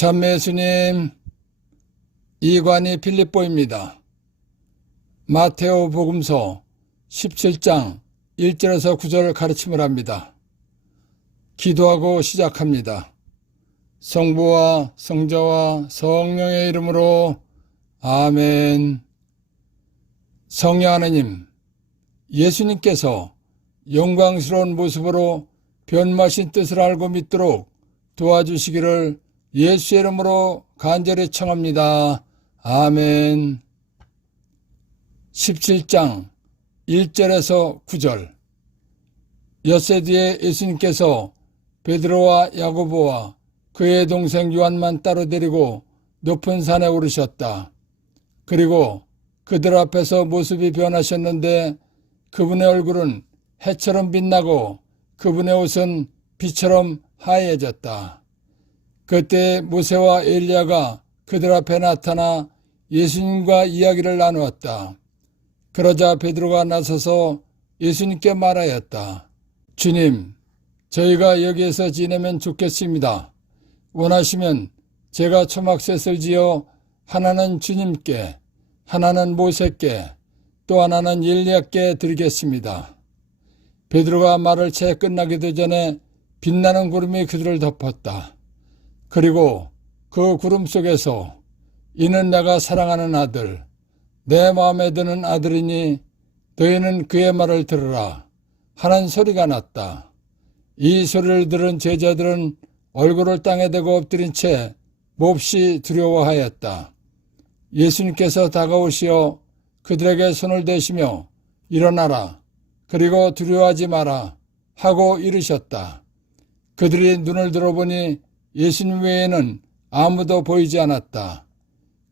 참매 예수님, 이관이 필립보입니다. 마테오 복음서 17장 1절에서 9절 가르침을 합니다. 기도하고 시작합니다. 성부와 성자와 성령의 이름으로 아멘. 성령 하나님, 예수님께서 영광스러운 모습으로 변마신 뜻을 알고 믿도록 도와주시기를 예수의 이름으로 간절히 청합니다. 아멘. 17장 1절에서 9절. 엿새 뒤에 예수님께서 베드로와 야고보와 그의 동생 요한만 따로 데리고 높은 산에 오르셨다. 그리고 그들 앞에서 모습이 변하셨는데 그분의 얼굴은 해처럼 빛나고 그분의 옷은 빛처럼 하얘졌다. 그때 모세와 엘리야가 그들 앞에 나타나 예수님과 이야기를 나누었다. 그러자 베드로가 나서서 예수님께 말하였다. 주님, 저희가 여기에서 지내면 좋겠습니다. 원하시면 제가 초막셋을 지어 하나는 주님께, 하나는 모세께, 또 하나는 엘리야께 드리겠습니다. 베드로가 말을 채 끝나기도 전에 빛나는 구름이 그들을 덮었다. 그리고 그 구름 속에서 이는 내가 사랑하는 아들, 내 마음에 드는 아들이니 너희는 그의 말을 들으라 하는 소리가 났다. 이 소리를 들은 제자들은 얼굴을 땅에 대고 엎드린 채 몹시 두려워하였다. 예수님께서 다가오시어 그들에게 손을 대시며 일어나라, 그리고 두려워하지 마라 하고 이르셨다. 그들이 눈을 들어보니 예수님 외에는 아무도 보이지 않았다.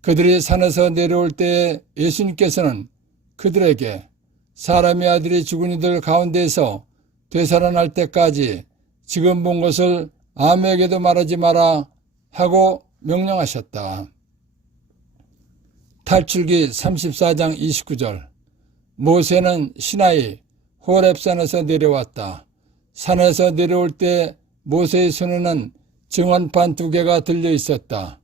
그들이 산에서 내려올 때에 예수님께서는 그들에게 사람의 아들이 죽은 이들 가운데에서 되살아날 때까지 지금 본 것을 아무에게도 말하지 마라 하고 명령하셨다. 탈출기 34장 29절. 모세는 시나이 호렙산에서 내려왔다. 산에서 내려올 때 모세의 손에는 증언판 2개가 들려 있었다.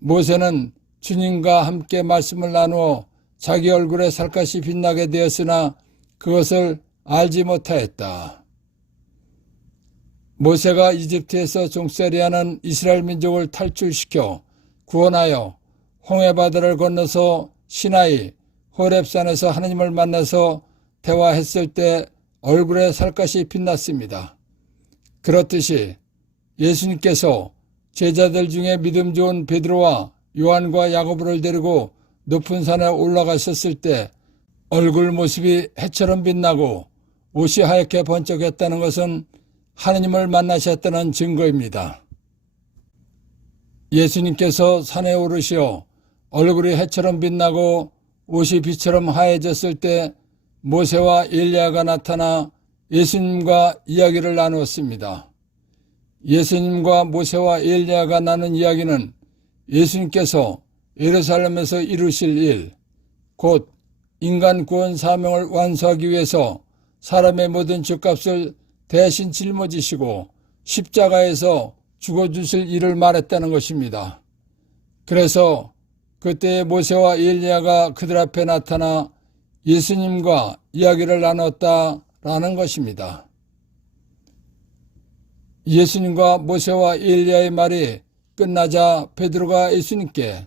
모세는 주님과 함께 말씀을 나누어 자기 얼굴에 살갗이 빛나게 되었으나 그것을 알지 못하였다. 모세가 이집트에서 종살이하는 이스라엘 민족을 탈출시켜 구원하여 홍해바다를 건너서 시나이 호렙산에서 하나님을 만나서 대화했을 때 얼굴에 살갗이 빛났습니다. 그렇듯이 예수님께서 제자들 중에 믿음 좋은 베드로와 요한과 야고보를 데리고 높은 산에 올라가셨을 때 얼굴 모습이 해처럼 빛나고 옷이 하얗게 번쩍했다는 것은 하느님을 만나셨다는 증거입니다. 예수님께서 산에 오르시어 얼굴이 해처럼 빛나고 옷이 빛처럼 하얘졌을 때 모세와 엘리야가 나타나 예수님과 이야기를 나누었습니다. 예수님과 모세와 엘리야가 나눈 이야기는 예수님께서 예루살렘에서 이루실 일, 곧 인간 구원 사명을 완수하기 위해서 사람의 모든 죄값을 대신 짊어지시고 십자가에서 죽어주실 일을 말했다는 것입니다. 그래서 그때 모세와 엘리야가 그들 앞에 나타나 예수님과 이야기를 나눴다라는 것입니다. 예수님과 모세와 엘리야의 말이 끝나자 베드로가 예수님께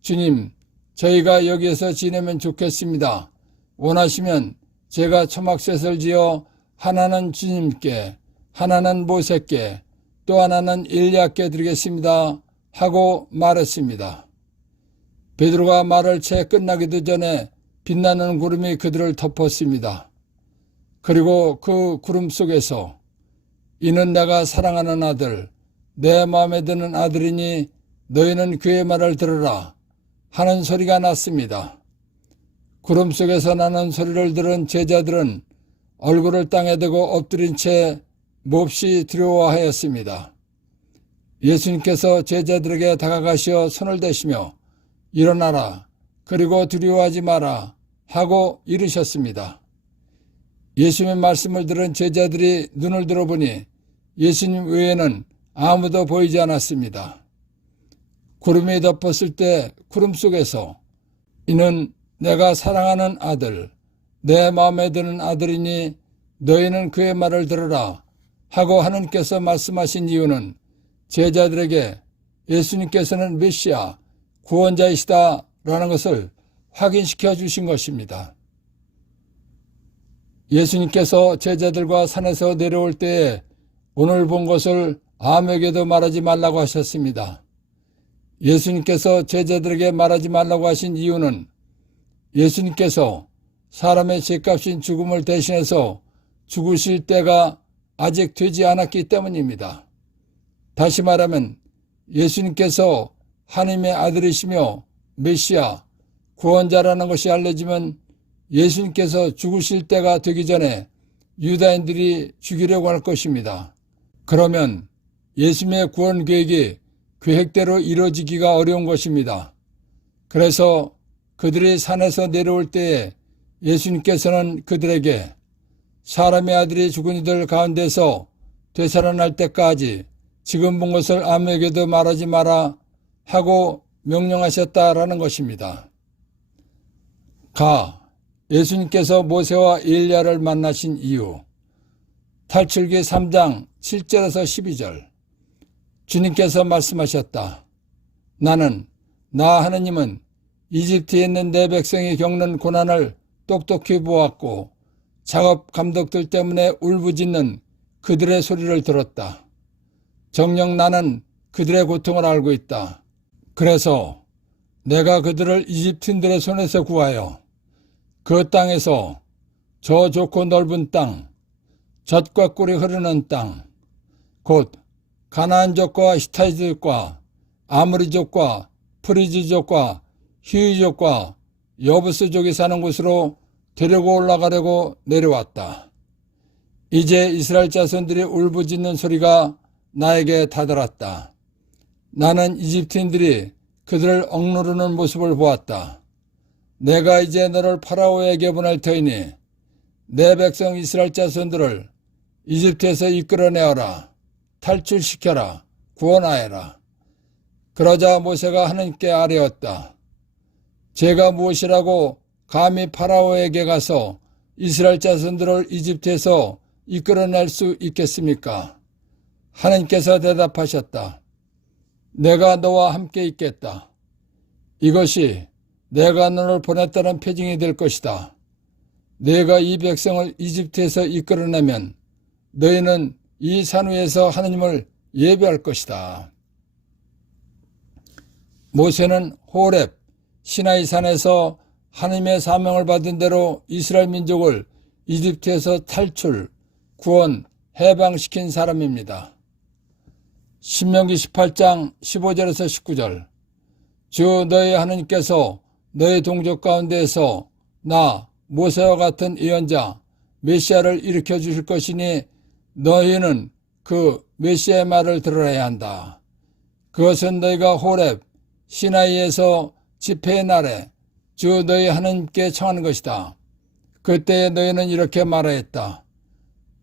주님, 저희가 여기에서 지내면 좋겠습니다. 원하시면 제가 초막셋을 지어 하나는 주님께, 하나는 모세께, 또 하나는 엘리야께 드리겠습니다 하고 말했습니다. 베드로가 말을 채 끝나기도 전에 빛나는 구름이 그들을 덮었습니다. 그리고 그 구름 속에서 이는 내가 사랑하는 아들, 내 마음에 드는 아들이니 너희는 그의 말을 들으라 하는 소리가 났습니다. 구름 속에서 나는 소리를 들은 제자들은 얼굴을 땅에 대고 엎드린 채 몹시 두려워하였습니다. 예수님께서 제자들에게 다가가시어 손을 대시며 일어나라, 그리고 두려워하지 마라 하고 이르셨습니다. 예수님의 말씀을 들은 제자들이 눈을 들어보니 예수님 외에는 아무도 보이지 않았습니다. 구름이 덮었을 때 구름 속에서 이는 내가 사랑하는 아들, 내 마음에 드는 아들이니 너희는 그의 말을 들으라 하고 하나님께서 말씀하신 이유는 제자들에게 예수님께서는 메시아, 구원자이시다 라는 것을 확인시켜 주신 것입니다. 예수님께서 제자들과 산에서 내려올 때에 오늘 본 것을 아무에게도 말하지 말라고 하셨습니다. 예수님께서 제자들에게 말하지 말라고 하신 이유는 예수님께서 사람의 죄값인 죽음을 대신해서 죽으실 때가 아직 되지 않았기 때문입니다. 다시 말하면 예수님께서 하나님의 아들이시며 메시아, 구원자라는 것이 알려지면 예수님께서 죽으실 때가 되기 전에 유다인들이 죽이려고 할 것입니다. 그러면 예수님의 구원 계획이 계획대로 이루어지기가 어려운 것입니다. 그래서 그들이 산에서 내려올 때에 예수님께서는 그들에게 사람의 아들이 죽은 이들 가운데서 되살아날 때까지 지금 본 것을 아무에게도 말하지 마라 하고 명령하셨다라는 것입니다. 예수님께서 모세와 엘리야를 만나신 이유. 탈출기 3장 7절에서 12절. 주님께서 말씀하셨다. 나 하느님은 이집트에 있는 내 백성이 겪는 고난을 똑똑히 보았고 작업 감독들 때문에 울부짖는 그들의 소리를 들었다. 정녕 나는 그들의 고통을 알고 있다. 그래서 내가 그들을 이집트인들의 손에서 구하여 그 땅에서 저 좋고 넓은 땅, 젖과 꿀이 흐르는 땅, 곧 가나안족과 히타이족과 아모리족과 프리지족과 히위족과 여부스족이 사는 곳으로 데리고 올라가려고 내려왔다. 이제 이스라엘 자손들이 울부짖는 소리가 나에게 다다랐다. 나는 이집트인들이 그들을 억누르는 모습을 보았다. 내가 이제 너를 파라오에게 보낼 터이니 내 백성 이스라엘 자손들을 이집트에서 이끌어내어라. 탈출시켜라. 구원하여라. 그러자 모세가 하나님께 아뢰었다. 제가 무엇이라고 감히 파라오에게 가서 이스라엘 자손들을 이집트에서 이끌어낼 수 있겠습니까? 하나님께서 대답하셨다. 내가 너와 함께 있겠다. 이것이 내가 너를 보냈다는 표징이 될 것이다. 내가 이 백성을 이집트에서 이끌어내면 너희는 이 산 위에서 하나님을 예배할 것이다. 모세는 호렙 시나이 산에서 하나님의 사명을 받은 대로 이스라엘 민족을 이집트에서 탈출, 구원, 해방시킨 사람입니다. 신명기 18장 15절에서 19절. 주 너희 하나님께서 너희 동족 가운데에서 나 모세와 같은 예언자 메시아를 일으켜 주실 것이니 너희는 그 메시아의 말을 들어야 한다. 그것은 너희가 호렙 시나이에서 집회의 날에 주 너희 하나님께 청하는 것이다. 그때에 너희는 이렇게 말하였다.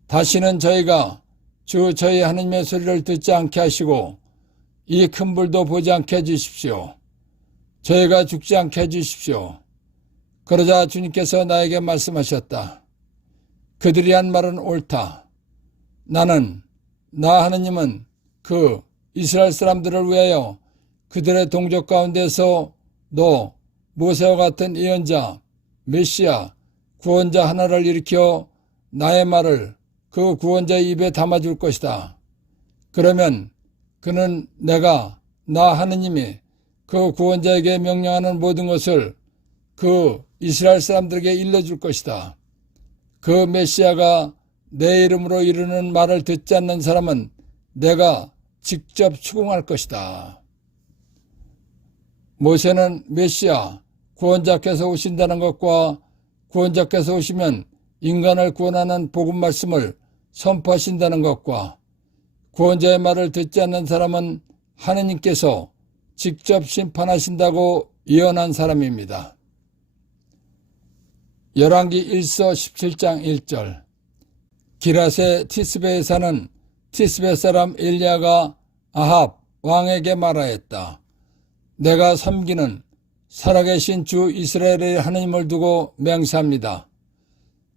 다시는 저희가 주 저희 하나님의 소리를 듣지 않게 하시고 이 큰 불도 보지 않게 해주십시오. 저희가 죽지 않게 해주십시오. 그러자 주님께서 나에게 말씀하셨다. 그들이 한 말은 옳다. 나 하나님은 그 이스라엘 사람들을 위하여 그들의 동족 가운데서 너 모세와 같은 예언자, 메시아, 구원자 하나를 일으켜 나의 말을 그 구원자의 입에 담아줄 것이다. 그러면 그는 나 하느님이 그 구원자에게 명령하는 모든 것을 그 이스라엘 사람들에게 일러줄 것이다. 그 메시아가 내 이름으로 이르는 말을 듣지 않는 사람은 내가 직접 추궁할 것이다. 모세는 메시아, 구원자께서 오신다는 것과 구원자께서 오시면 인간을 구원하는 복음 말씀을 선포하신다는 것과 구원자의 말을 듣지 않는 사람은 하느님께서 직접 심판하신다고 예언한 사람입니다. 열왕기 1서 17장 1절. 기라세 티스베에 사는 티스베 사람 엘리야가 아합 왕에게 말하였다. 내가 섬기는 살아계신 주 이스라엘의 하나님을 두고 맹세합니다.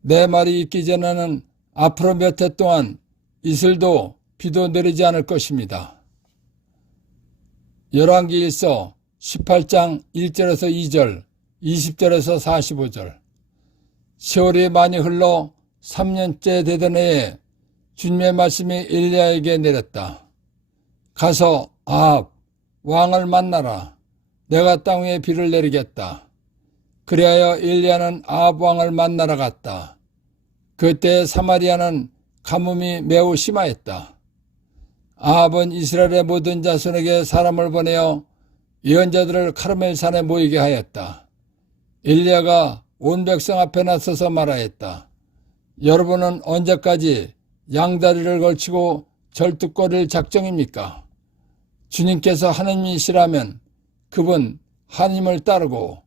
내 말이 있기 전에는 앞으로 몇 해 동안 이슬도 비도 내리지 않을 것입니다. 열왕기일서 18장 1절에서 2절, 20절에서 45절. 세월이 많이 흘러 3년째 되던 해에 주님의 말씀이 엘리야에게 내렸다. 가서 아합 왕을 만나라. 내가 땅 위에 비를 내리겠다. 그리하여 엘리야는 아합 왕을 만나러 갔다. 그때 사마리아는 가뭄이 매우 심하였다. 아합은 이스라엘의 모든 자손에게 사람을 보내어 예언자들을 카르멜산에 모이게 하였다. 엘리야가 온 백성 앞에 나서서 말하였다. 여러분은 언제까지 양다리를 걸치고 절뚝거릴 작정입니까? 주님께서 하느님이시라면 그분 하느님을 따르고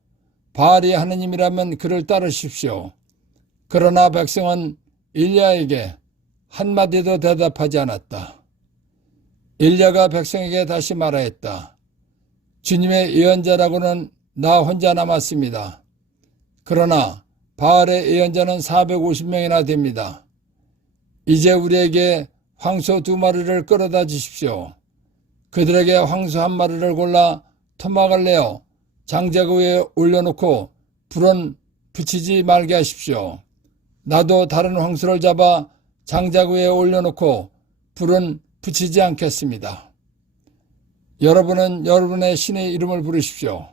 바알이 하느님이라면 그를 따르십시오. 그러나 백성은 엘리야에게 한마디도 대답하지 않았다. 엘리야가 백성에게 다시 말하였다. 주님의 예언자라고는 나 혼자 남았습니다. 그러나 바알의 예언자는 450명이나 됩니다. 이제 우리에게 황소 2마리를 끌어다 주십시오. 그들에게 황소 1마리를 골라 토막을 내어 장작 위에 올려놓고 불은 붙이지 말게 하십시오. 나도 다른 황소를 잡아 장작 위에 올려놓고 불은 붙이지 않겠습니다. 여러분은 여러분의 신의 이름을 부르십시오.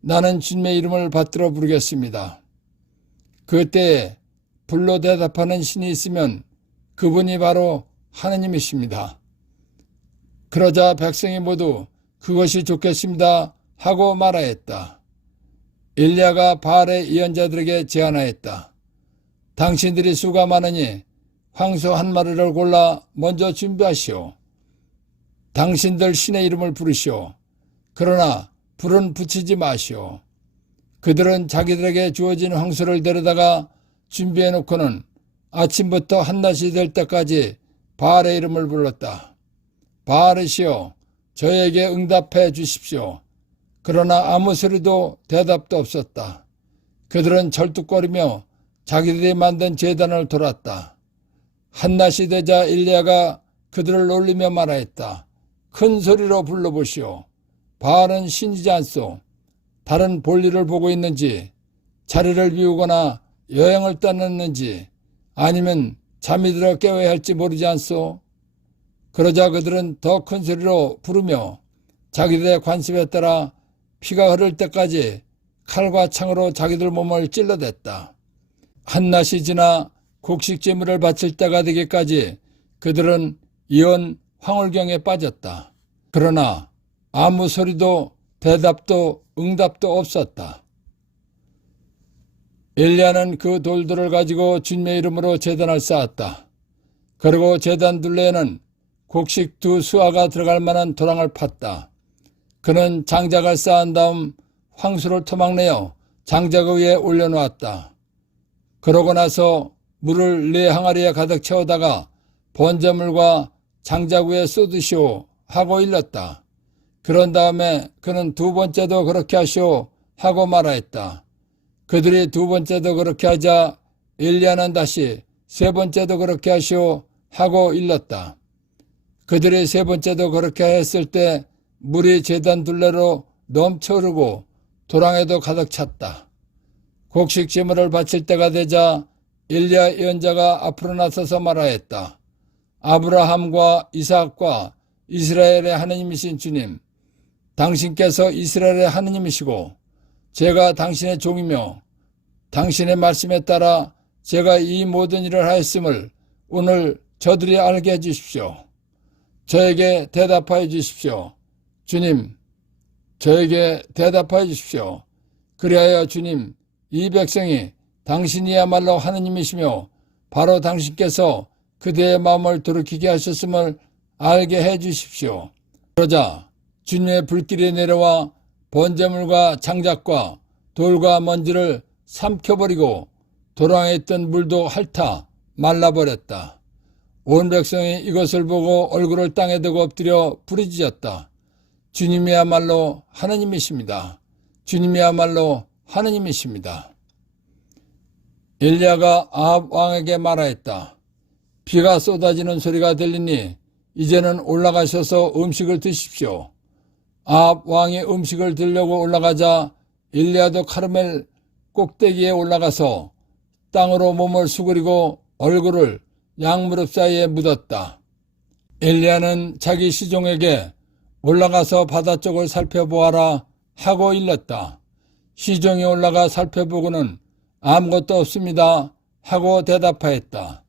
나는 주님의 이름을 받들어 부르겠습니다. 그때에 불로 대답하는 신이 있으면 그분이 바로 하느님이십니다. 그러자 백성이 모두 그것이 좋겠습니다 하고 말하였다. 엘리야가 바알의 예언자들에게 제안하였다. 당신들이 수가 많으니 황소 1마리를 골라 먼저 준비하시오. 당신들 신의 이름을 부르시오. 그러나 불은 붙이지 마시오. 그들은 자기들에게 주어진 황소를 데려다가 준비해놓고는 아침부터 한낮이 될 때까지 바알의 이름을 불렀다. 바알이시여, 저에게 응답해 주십시오. 그러나 아무 소리도 대답도 없었다. 그들은 절뚝거리며 자기들이 만든 제단을 돌았다. 한낮이 되자 엘리야가 그들을 놀리며 말하였다. 큰 소리로 불러보시오. 바알은 신이지 않소. 다른 볼일을 보고 있는지, 자리를 비우거나 여행을 떠났는지, 아니면 잠이 들어 깨워야 할지 모르지 않소. 그러자 그들은 더 큰 소리로 부르며 자기들의 관습에 따라 피가 흐를 때까지 칼과 창으로 자기들 몸을 찔러댔다. 한낮이 지나 곡식 제물을 바칠 때가 되기까지 그들은 이온 황홀경에 빠졌다. 그러나 아무 소리도 대답도 응답도 없었다. 엘리야는 그 돌들을 가지고 주님의 이름으로 제단을 쌓았다. 그리고 제단 둘레에는 곡식 2수아가 들어갈 만한 도랑을 팠다. 그는 장작을 쌓은 다음 황소를 토막내어 장작 위에 올려놓았다. 그러고 나서 물을 4항아리에 가득 채우다가 번제물과 장작 위에 쏟으시오 하고 일렀다. 그런 다음에 그는 2번째도 그렇게 하시오 하고 말하였다. 그들이 2번째도 그렇게 하자 엘리야는 다시 3번째도 그렇게 하시오 하고 일렀다. 그들이 3번째도 그렇게 했을 때 물이 제단 둘레로 넘쳐 흐르고 도랑에도 가득 찼다. 곡식 제물을 바칠 때가 되자 엘리야 예언자가 앞으로 나서서 말하였다. 아브라함과 이삭과 이스라엘의 하느님이신 주님, 당신께서 이스라엘의 하느님이시고 제가 당신의 종이며 당신의 말씀에 따라 제가 이 모든 일을 하였음을 오늘 저들이 알게 해주십시오. 저에게 대답하여 주십시오. 주님, 저에게 대답하여 주십시오. 그리하여 주님, 이 백성이 당신이야말로 하느님이시며 바로 당신께서 그대의 마음을 돌이키게 하셨음을 알게 해 주십시오. 그러자 주님의 불길이 내려와 번제물과 장작과 돌과 먼지를 삼켜버리고 도랑에 있던 물도 핥아 말라버렸다. 온 백성이 이것을 보고 얼굴을 땅에 대고 엎드려 부르짖었다. 주님이야말로 하느님이십니다. 주님이야말로 하느님이십니다. 엘리야가 아합 왕에게 말하였다. 비가 쏟아지는 소리가 들리니 이제는 올라가셔서 음식을 드십시오. 아합 왕이 음식을 들려고 올라가자 엘리야도 카르멜 꼭대기에 올라가서 땅으로 몸을 수그리고 얼굴을 양무릎 사이에 묻었다. 엘리야는 자기 시종에게 올라가서 바다 쪽을 살펴보아라 하고 일렀다. 시종이 올라가 살펴보고는 아무것도 없습니다 하고 대답하였다.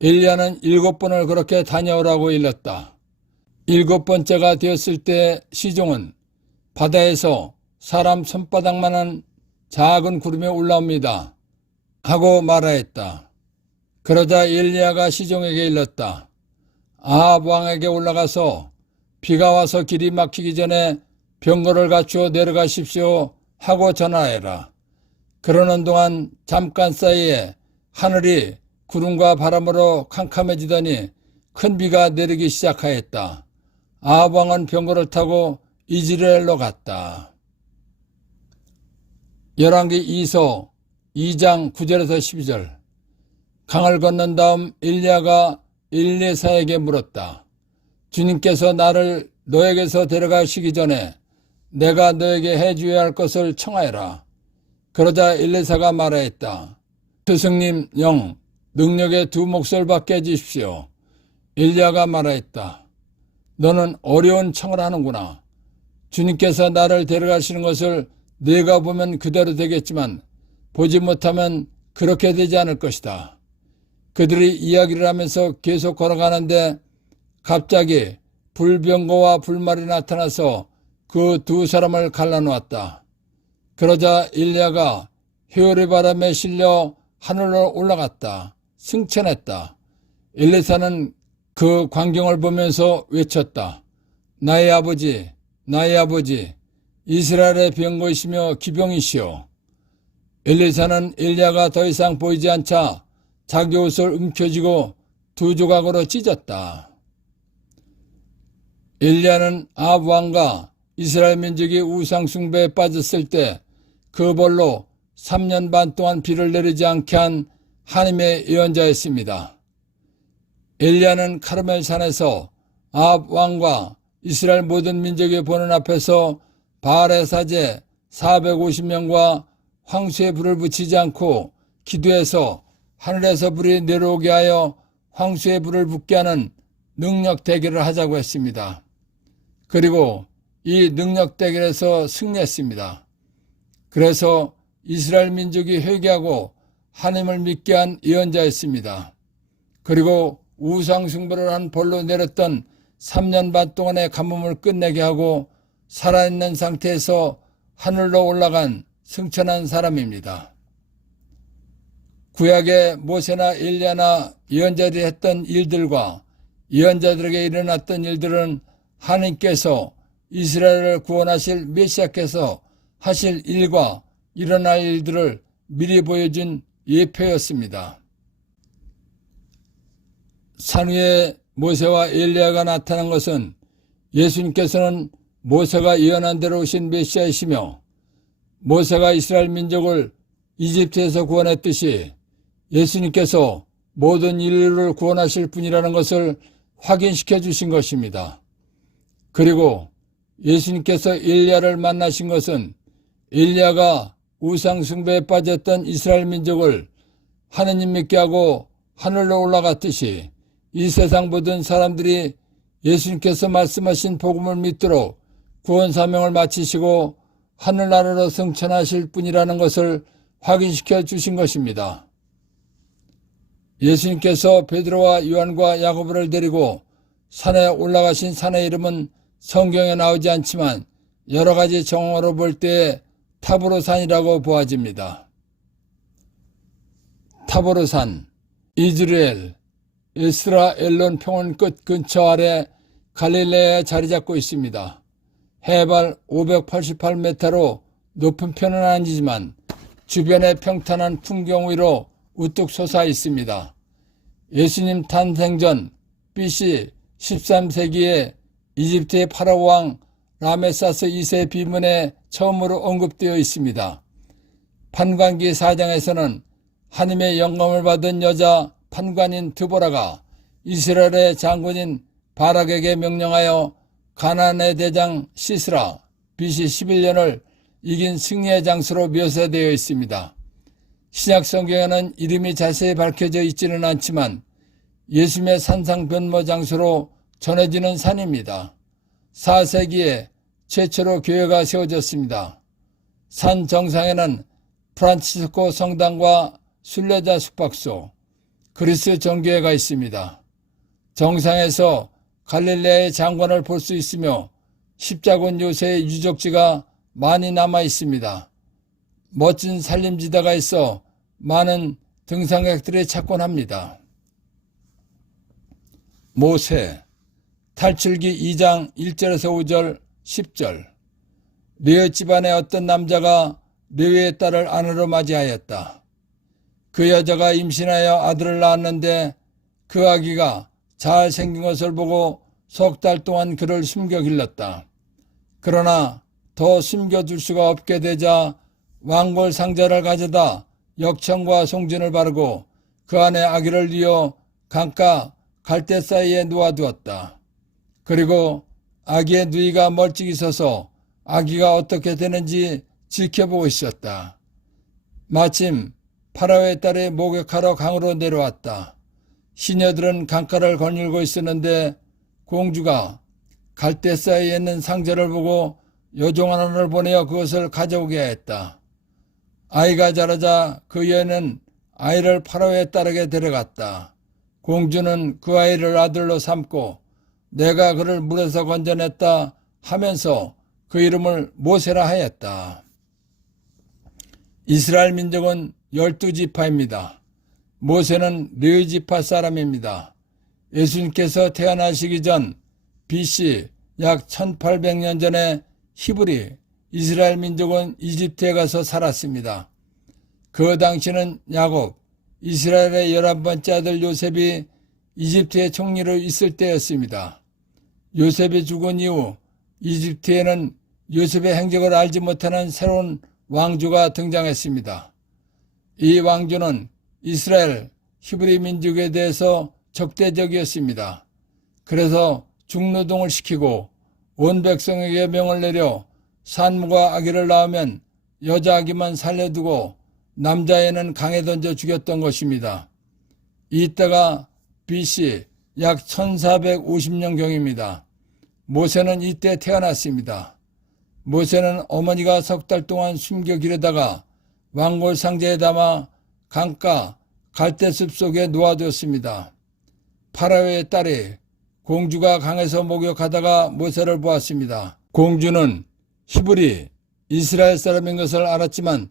엘리야는 7번을 그렇게 다녀오라고 일렀다. 7번째가 되었을 때 시종은 바다에서 사람 손바닥만한 작은 구름이 올라옵니다 하고 말하였다. 그러자 엘리야가 시종에게 일렀다. 아합 왕에게 올라가서 비가 와서 길이 막히기 전에 병거를 갖추어 내려가십시오 하고 전하여라. 그러는 동안 잠깐 사이에 하늘이 구름과 바람으로 캄캄해지더니 큰 비가 내리기 시작하였다. 아합 왕은 병거를 타고 이즈라엘로 갔다. 열왕기 2서 2장 9절에서 12절. 강을 건넌 다음 엘리야가 엘리사에게 물었다. 주님께서 나를 너에게서 데려가시기 전에 내가 너에게 해주어야 할 것을 청하여라. 그러자 엘리사가 말하였다. 스승님 영 능력의 2 몫을 받게 해주십시오. 엘리야가 말하였다. 너는 어려운 청을 하는구나. 주님께서 나를 데려가시는 것을 네가 보면 그대로 되겠지만 보지 못하면 그렇게 되지 않을 것이다. 그들이 이야기를 하면서 계속 걸어가는데 갑자기 불병거와 불말이 나타나서 그 2 사람을 갈라놓았다. 그러자 엘리야가 회오리 바람에 실려 하늘로 올라갔다. 승천했다. 엘리사는 그 광경을 보면서 외쳤다. 나의 아버지, 나의 아버지, 이스라엘의 병거이시며 기병이시오. 엘리사는 엘리야가 더 이상 보이지 않자 자기 옷을 움켜쥐고 2 조각으로 찢었다. 엘리야는 아합 왕과 이스라엘 민족이 우상 숭배에 빠졌을 때 그 벌로 3년 반 동안 비를 내리지 않게 한 하나님의 예언자였습니다. 엘리야는 카르멜 산에서 아합 왕과 이스라엘 모든 민족이 보는 앞에서 바알의 사제 450명과 황수에 불을 붙이지 않고 기도해서 하늘에서 불이 내려오게 하여 황수에 불을 붙게 하는 능력 대결을 하자고 했습니다. 그리고 이 능력 대결에서 승리했습니다. 그래서 이스라엘 민족이 회개하고 하나님을 믿게 한 예언자였습니다. 그리고 우상 숭배를 한 벌로 내렸던 3년 반 동안의 가뭄을 끝내게 하고 살아있는 상태에서 하늘로 올라간 승천한 사람입니다. 구약의 모세나 엘리야나 예언자들이 했던 일들과 예언자들에게 일어났던 일들은 하나님께서 이스라엘을 구원하실 메시아께서 하실 일과 일어날 일들을 미리 보여준 예표였습니다. 산 위에 모세와 엘리야가 나타난 것은 예수님께서는 모세가 예언한 대로 오신 메시아이시며 모세가 이스라엘 민족을 이집트에서 구원했듯이 예수님께서 모든 인류를 구원하실 분이라는 것을 확인시켜 주신 것입니다. 그리고 예수님께서 엘리야를 만나신 것은 엘리야가 우상 숭배에 빠졌던 이스라엘 민족을 하느님 믿게 하고 하늘로 올라갔듯이 이 세상 모든 사람들이 예수님께서 말씀하신 복음을 믿도록 구원 사명을 마치시고 하늘나라로 승천하실 분이라는 것을 확인시켜 주신 것입니다. 예수님께서 베드로와 요한과 야고보를 데리고 산에 올라가신 산의 이름은 성경에 나오지 않지만 여러 가지 정어로 볼 때에 타보르산이라고 보아집니다. 타보르산, 이즈라엘, 에스라엘론 평원 끝 근처 아래 갈릴레에 자리 잡고 있습니다. 해발 588m로 높은 편은 아니지만 주변의 평탄한 풍경 위로 우뚝 솟아 있습니다. 예수님 탄생 전 BC 13세기에 이집트의 파라오 왕 라메사스 2세 비문에 처음으로 언급되어 있습니다. 판관기 4장에서는 하나님의 영감을 받은 여자 판관인 드보라가 이스라엘의 장군인 바락에게 명령하여 가나안의 대장 시스라 BC 11년을 이긴 승리의 장소로 묘사되어 있습니다. 신약 성경에는 이름이 자세히 밝혀져 있지는 않지만 예수님의 산상 변모 장소로 전해지는 산입니다. 4세기에 최초로 교회가 세워졌습니다. 산 정상에는 프란치스코 성당과 순례자 숙박소, 그리스 정교회가 있습니다. 정상에서 갈릴레아의 장관을 볼 수 있으며 십자군 요새의 유적지가 많이 남아 있습니다. 멋진 산림지대가 있어 많은 등산객들이 찾곤 합니다. 모세 탈출기 2장 1절에서 5절 10절 레위 집안의 어떤 남자가 레위의 딸을 아내로 맞이하였다. 그 여자가 임신하여 아들을 낳았는데 그 아기가 잘 생긴 것을 보고 석 달 동안 그를 숨겨 길렀다. 그러나 더 숨겨둘 수가 없게 되자 왕골 상자를 가져다 역청과 송진을 바르고 그 안에 아기를 뉘어 강가 갈대 사이에 놓아두었다. 그리고 아기의 누이가 멀찍이 서서 아기가 어떻게 되는지 지켜보고 있었다. 마침 파라오의 딸이 목욕하러 강으로 내려왔다. 시녀들은 강가를 거닐고 있었는데 공주가 갈대 사이에 있는 상자를 보고 여종 하나를 보내어 그것을 가져오게 했다. 아이가 자라자 그 여인은 아이를 파라오의 딸에게 데려갔다. 공주는 그 아이를 아들로 삼고 내가 그를 물에서 건져냈다 하면서 그 이름을 모세라 하였다. 이스라엘 민족은 12지파입니다. 모세는 레위 지파 사람입니다. 예수님께서 태어나시기 전 BC 약 1800년 전에 히브리 이스라엘 민족은 이집트에 가서 살았습니다. 그 당시는 야곱, 이스라엘의 11번째 아들 요셉이 이집트의 총리로 있을 때였습니다. 요셉이 죽은 이후 이집트에는 요셉의 행적을 알지 못하는 새로운 왕조가 등장했습니다. 이 왕조는 이스라엘 히브리 민족에 대해서 적대적이었습니다. 그래서 중노동을 시키고 온 백성에게 명을 내려 산모가 아기를 낳으면 여자 아기만 살려두고 남자애는 강에 던져 죽였던 것입니다. 이때가 BC 약 1450년경입니다. 모세는 이때 태어났습니다. 모세는 어머니가 석 달 동안 숨겨 기르다가 왕골 상자에 담아 강가 갈대숲 속에 놓아두었습니다. 파라오의 딸이 공주가 강에서 목욕하다가 모세를 보았습니다. 공주는 히브리 이스라엘 사람인 것을 알았지만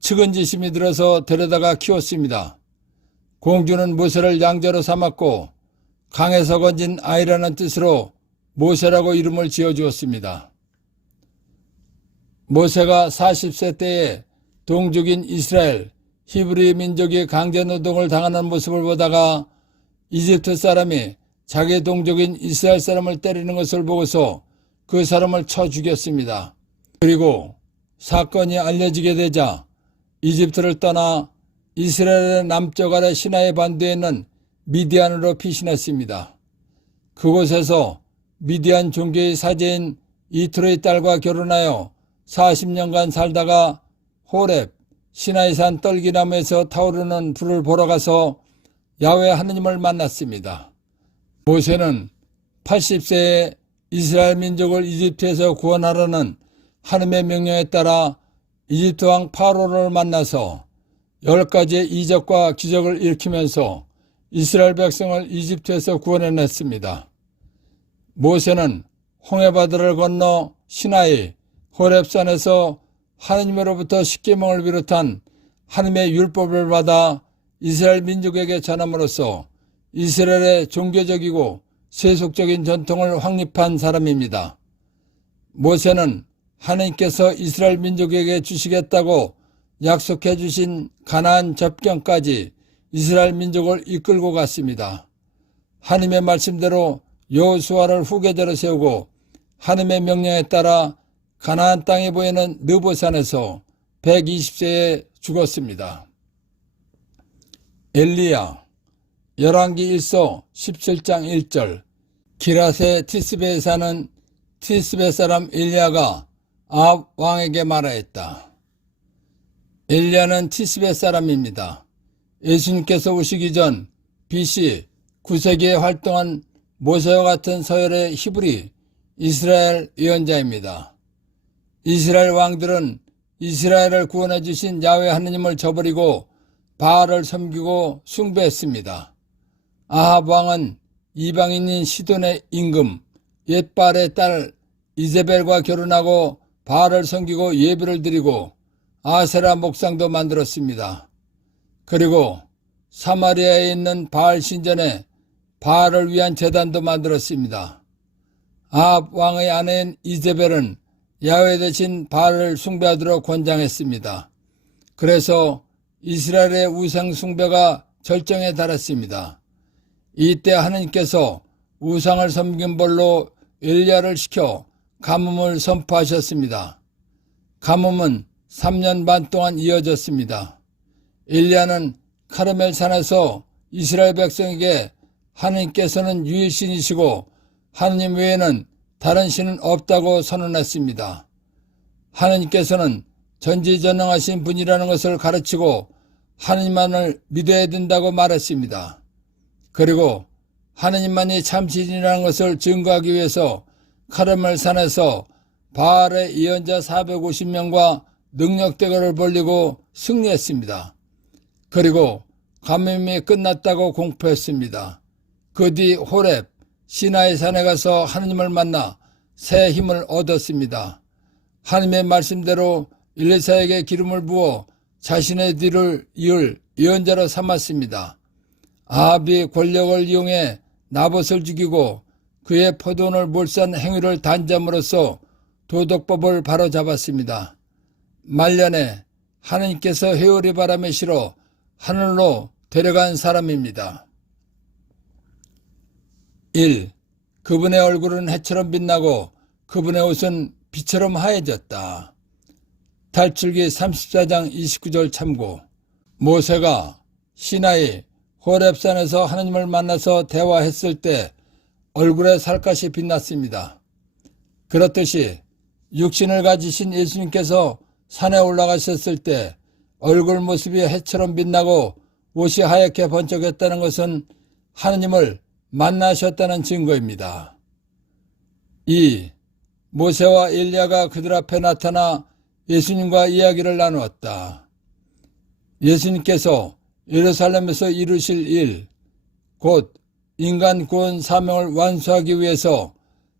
측은지심이 들어서 데려다가 키웠습니다. 공주는 모세를 양자로 삼았고 강에서 건진 아이라는 뜻으로 모세라고 이름을 지어주었습니다. 모세가 40세 때에 동족인 이스라엘 히브리 민족이 강제노동을 당하는 모습을 보다가 이집트 사람이 자기 동족인 이스라엘 사람을 때리는 것을 보고서 그 사람을 쳐 죽였습니다. 그리고 사건이 알려지게 되자 이집트를 떠나 이스라엘의 남쪽 아래 시나이 반도에 있는 미디안으로 피신했습니다. 그곳에서 미디안 종교의 사제인 이트로의 딸과 결혼하여 40년간 살다가 호렙 시나이산 떨기나무에서 타오르는 불을 보러 가서 야훼 하느님을 만났습니다. 모세는 80세에 이스라엘 민족을 이집트에서 구원하라는 하느님의 명령에 따라 이집트 왕 파로를 만나서 10가지의 이적과 기적을 일으키면서 이스라엘 백성을 이집트에서 구원해냈습니다. 모세는 홍해바다를 건너 시나이 호렙산에서 하느님으로부터 십계명을 비롯한 하느님의 율법을 받아 이스라엘 민족에게 전함으로써 이스라엘의 종교적이고 세속적인 전통을 확립한 사람입니다. 모세는 하느님께서 이스라엘 민족에게 주시겠다고 약속해 주신 가나안 접경까지 이스라엘 민족을 이끌고 갔습니다. 하느님의 말씀대로 여호수아를 후계자로 세우고 하나님의 명령에 따라 가나안 땅에 보이는 느보산에서 120세에 죽었습니다. 엘리야, 열왕기 1서 17장 1절. 기라세 티스베에 사는 티스베 사람 엘리야가 아합 왕에게 말하였다. 엘리야는 티스베 사람입니다. 예수님께서 오시기 전 BC 9세기에 활동한 모세와 같은 서열의 히브리 이스라엘 예언자입니다. 이스라엘 왕들은 이스라엘을 구원해 주신 야훼 하느님을 저버리고 바알을 섬기고 숭배했습니다. 아합 왕은 이방인인 시돈의 임금 옛발의 딸 이세벨과 결혼하고 바알을 섬기고 예배를 드리고 아세라 목상도 만들었습니다. 그리고 사마리아에 있는 바알 신전에 바알을 위한 제단도 만들었습니다. 아합 왕의 아내인 이세벨은 야훼 대신 바알을 숭배하도록 권장했습니다. 그래서 이스라엘의 우상 숭배가 절정에 달했습니다. 이때 하느님께서 우상을 섬긴 벌로 엘리야를 시켜 가뭄을 선포하셨습니다. 가뭄은 3년 반 동안 이어졌습니다. 엘리야는 카르멜 산에서 이스라엘 백성에게 하느님께서는 유일신이시고 하느님 외에는 다른 신은 없다고 선언했습니다. 하느님께서는 전지전능하신 분이라는 것을 가르치고 하느님만을 믿어야 된다고 말했습니다. 그리고 하느님만이 참신이라는 것을 증거하기 위해서 카르멜 산에서 바알의 예언자 450명과 능력대결을 벌이고 승리했습니다. 그리고 가뭄이 끝났다고 공포했습니다. 그 뒤 호렙, 시나이 산에 가서 하느님을 만나 새 힘을 얻었습니다. 하느님의 말씀대로 엘리사에게 기름을 부어 자신의 뒤를 이을 예언자로 삼았습니다. 아합이 권력을 이용해 나봇을 죽이고 그의 포도원을 몰수한 행위를 단죄함으로써 도덕법을 바로잡았습니다. 말년에 하느님께서 회오리 바람에 실어 하늘로 데려간 사람입니다. 1. 그분의 얼굴은 해처럼 빛나고 그분의 옷은 빛처럼 하얘졌다. 탈출기 34장 29절 참고. 모세가 시나이 호렙산에서 하느님을 만나서 대화했을 때 얼굴에 살갗이 빛났습니다. 그렇듯이 육신을 가지신 예수님께서 산에 올라가셨을 때 얼굴 모습이 해처럼 빛나고 옷이 하얗게 번쩍했다는 것은 하느님을 만나셨다는 증거입니다. 2. 모세와 엘리야가 그들 앞에 나타나 예수님과 이야기를 나누었다. 예수님께서 예루살렘에서 이루실 일, 곧 인간 구원 사명을 완수하기 위해서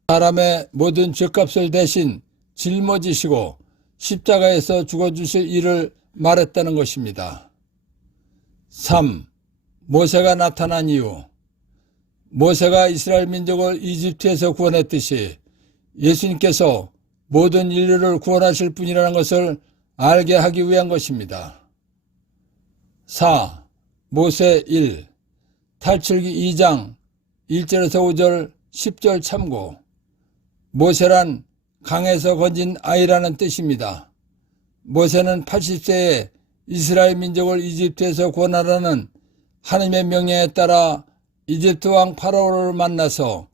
사람의 모든 죄값을 대신 짊어지시고 십자가에서 죽어주실 일을 말했다는 것입니다. 3. 모세가 나타난 이유. 모세가 이스라엘 민족을 이집트에서 구원했듯이 예수님께서 모든 인류를 구원하실 분이라는 것을 알게 하기 위한 것입니다. 4. 모세 1. 탈출기 2장 1절에서 5절 10절 참고. 모세란 강에서 건진 아이라는 뜻입니다. 모세는 80세에 이스라엘 민족을 이집트에서 구원하라는 하느님의 명령에 따라 이집트 왕 파라오를 만나서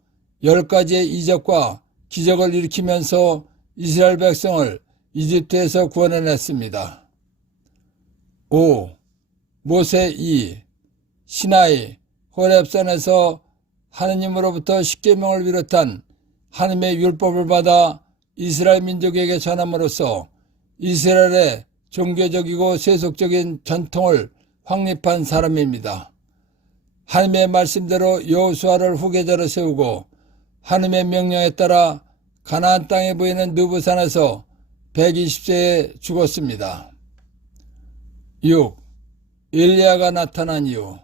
10가지의 이적과 기적을 일으키면서 이스라엘 백성을 이집트에서 구원해냈습니다. 5. 모세 2. 시나이 호렙산에서 하느님으로부터 십계명을 비롯한 하느님의 율법을 받아 이스라엘 민족에게 전함으로써 이스라엘의 종교적이고 세속적인 전통을 확립한 사람입니다. 하느님의 말씀대로 여호수아를 후계자로 세우고 하느님의 명령에 따라 가나안 땅에 보이는 느부산에서 120세에 죽었습니다. 6. 엘리야가 나타난 이유.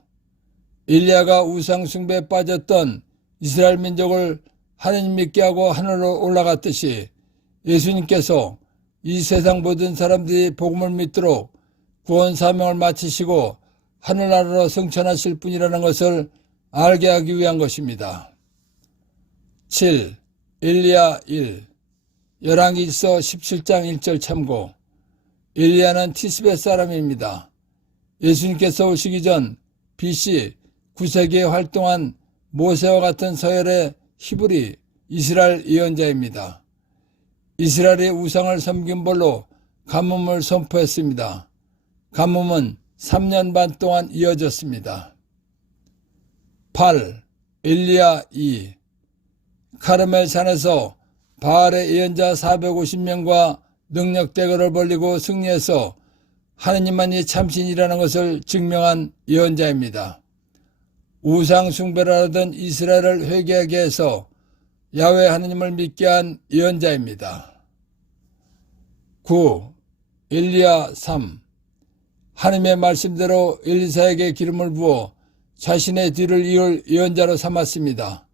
엘리야가 우상 숭배에 빠졌던 이스라엘 민족을 하느님 믿게 하고 하늘로 올라갔듯이 예수님께서 이 세상 모든 사람들이 복음을 믿도록 구원 사명을 마치시고 하늘나라로 승천하실 분이라는 것을 알게 하기 위한 것입니다. 7. 엘리야 1, 열왕기서 17장 1절 참고. 엘리야는 티스베 사람입니다. 예수님께서 오시기 전 BC 9세기에 활동한 모세와 같은 서열의 히브리 이스라엘 예언자입니다. 이스라엘의 우상을 섬긴 벌로 가뭄을 선포했습니다. 가뭄은 3년 반 동안 이어졌습니다. 8. 엘리야 2. 카르멜 산에서 바알의 예언자 450명과 능력 대결을 벌이고 승리해서 하느님만이 참신이라는 것을 증명한 예언자입니다. 우상 숭배를 하던 이스라엘을 회개하게 해서 야훼 하느님을 믿게 한 예언자입니다. 9. 엘리야 3. 하느님의 말씀대로 엘리사에게 기름을 부어 자신의 뒤를 이을 예언자로 삼았습니다.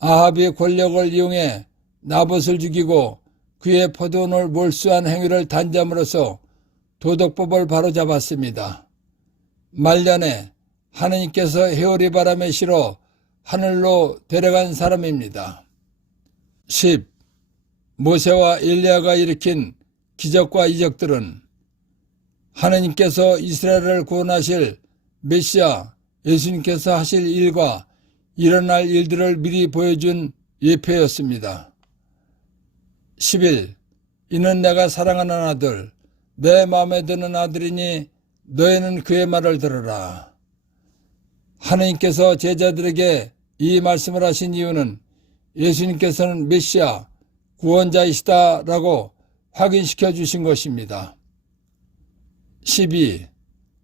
아합의 권력을 이용해 나봇을 죽이고 그의 포도원을 몰수한 행위를 단죄함으로써 도덕법을 바로잡았습니다. 말년에 하느님께서 해오리 바람에 실어 하늘로 데려간 사람입니다. 10. 모세와 엘리야가 일으킨 기적과 이적들은 하느님께서 이스라엘을 구원하실 메시아 예수님께서 하실 일과 일어날 일들을 미리 보여준 예표였습니다. 11. 이는 내가 사랑하는 아들, 내 마음에 드는 아들이니 너희는 그의 말을 들으라. 하느님께서 제자들에게 이 말씀을 하신 이유는 예수님께서는 메시아, 구원자이시다라고 확인시켜 주신 것입니다. 12.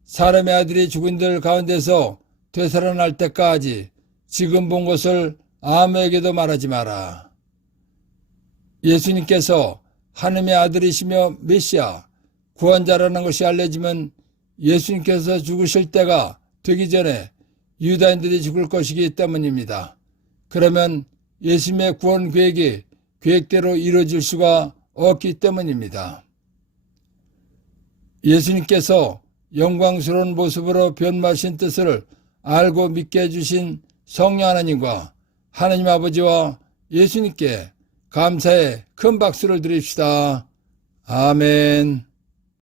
사람의 아들이 죽은들 가운데서 되살아날 때까지 지금 본 것을 아무에게도 말하지 마라. 예수님께서 하느님의 아들이시며 메시아, 구원자라는 것이 알려지면 예수님께서 죽으실 때가 되기 전에 유다인들이 죽을 것이기 때문입니다. 그러면 예수님의 구원 계획이 계획대로 이루어질 수가 없기 때문입니다. 예수님께서 영광스러운 모습으로 변마신 뜻을 알고 믿게 해주신 성령 하나님과 하나님 아버지와 예수님께 감사의 큰 박수를 드립시다. 아멘.